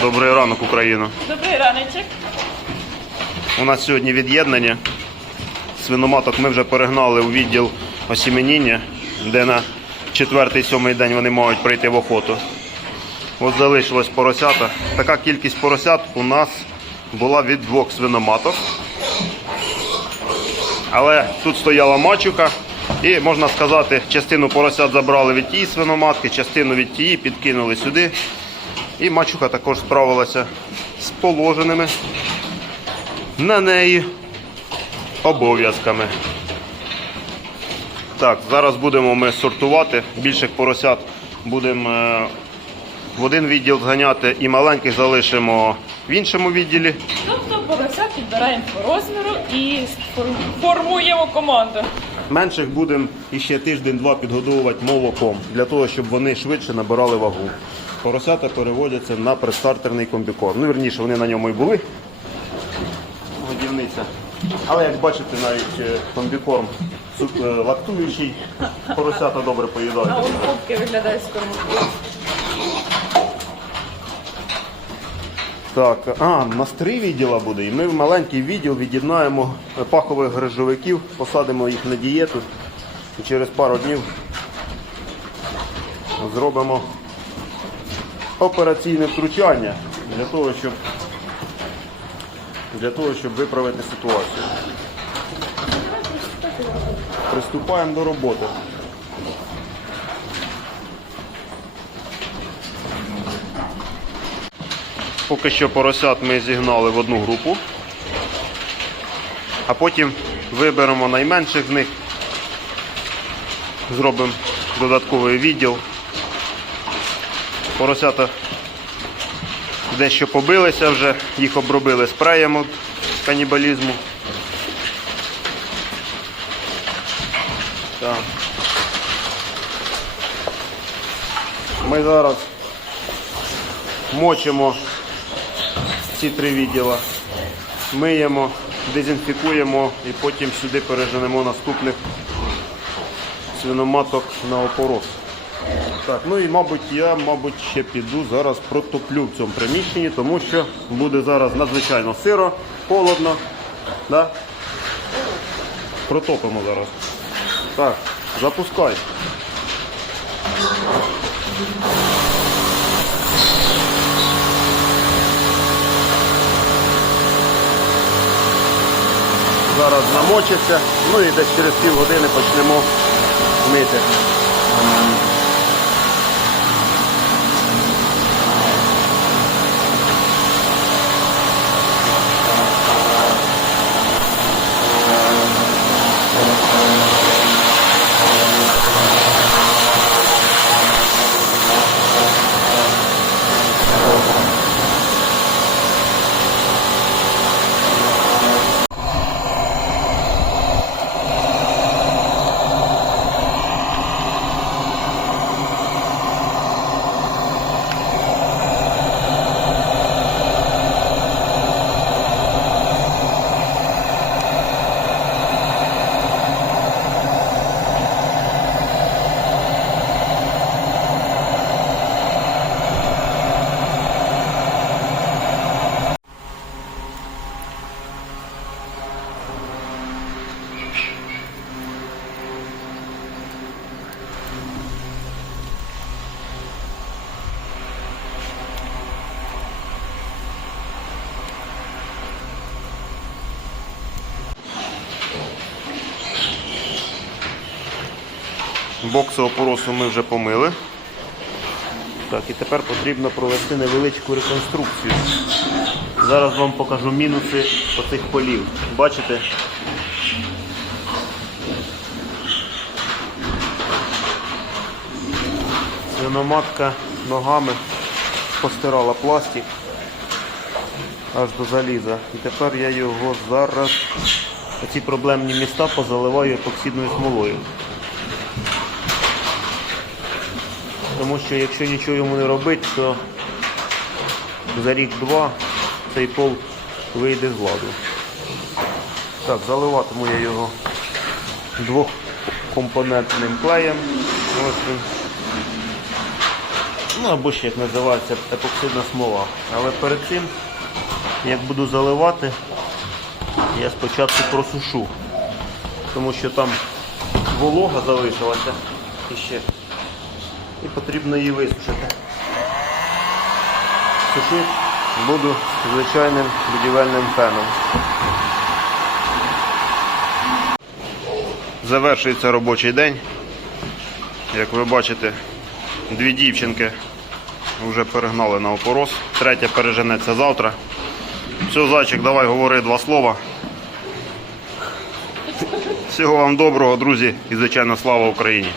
Добрий ранок, Україна. Добрий раночок. У нас сьогодні від'єднання. Свиноматок ми вже перегнали у відділ осіменіння, де на четвертий-сьомий день вони мають прийти в охоту. От залишилось поросята. Така кількість поросят у нас була від двох свиноматок. Але тут стояла мачуха, і можна сказати, частину поросят забрали від тієї свиноматки, частину від тієї підкинули сюди. І мачуха також справилася з положеними на неї обов'язками. Так, зараз будемо ми сортувати. Більших поросят будемо е, в один відділ зганяти і маленьких залишимо в іншому відділі. Тобто поросят підбираємо по розміру і формуємо команду. Менших будемо іще тиждень-два підгодовувати молоком, для того, щоб вони швидше набирали вагу. Поросята переводяться на предстартерний комбікорм. Ну, вірніше, вони на ньому і були. Годівниця. Але як бачите, навіть е, комбікорм е, лактуючий, поросята добре поїдають. А он попки виглядає з корму. Так, а, у нас три відділа буде, і ми в маленький відділ від'єднаємо пахових грижовиків, посадимо їх на дієту і через пару днів зробимо операційне втручання для того, щоб, для того, щоб виправити ситуацію. Приступаємо до роботи. Поки що поросят ми зігнали в одну групу, а потім виберемо найменших з них, зробимо додатковий відділ. Поросята дещо побилися вже, їх обробили спреєм від канібалізму. Так. Ми зараз мочимо ці три відділа. Миємо, дезінфікуємо і потім сюди переженемо наступних свиноматок на опорос. Так, ну і мабуть я, мабуть, ще піду зараз протоплю в цьому приміщенні, тому що буде зараз надзвичайно сиро, холодно. Да? Протопимо зараз. Так, запускай. Зараз намочиться, ну і десь через пів години почнемо мити. Бокси опоросу ми вже помили. Так, і тепер потрібно провести невеличку реконструкцію. Зараз вам покажу мінуси оцих полів. Бачите? Свиноматка ногами постирала пластик аж до заліза. І тепер я його зараз, оці проблемні міста позаливаю епоксидною смолою. Тому що якщо нічого йому не робити, то за рік-два цей пол вийде з ладу. Так, заливатиму я його двохкомпонентним клеєм. Ось він. Ну або ще як називається епоксидна смола. Але перед цим, як буду заливати, я спочатку просушу, тому що там волога залишилася іще. І потрібно її висушити. Сушити буду звичайним будівельним феном. Завершується робочий день. Як ви бачите, дві дівчинки вже перегнали на опорос. Третя переженеться завтра. Все, зайчик, давай говори два слова. Всього вам доброго, друзі, і звичайно, слава Україні!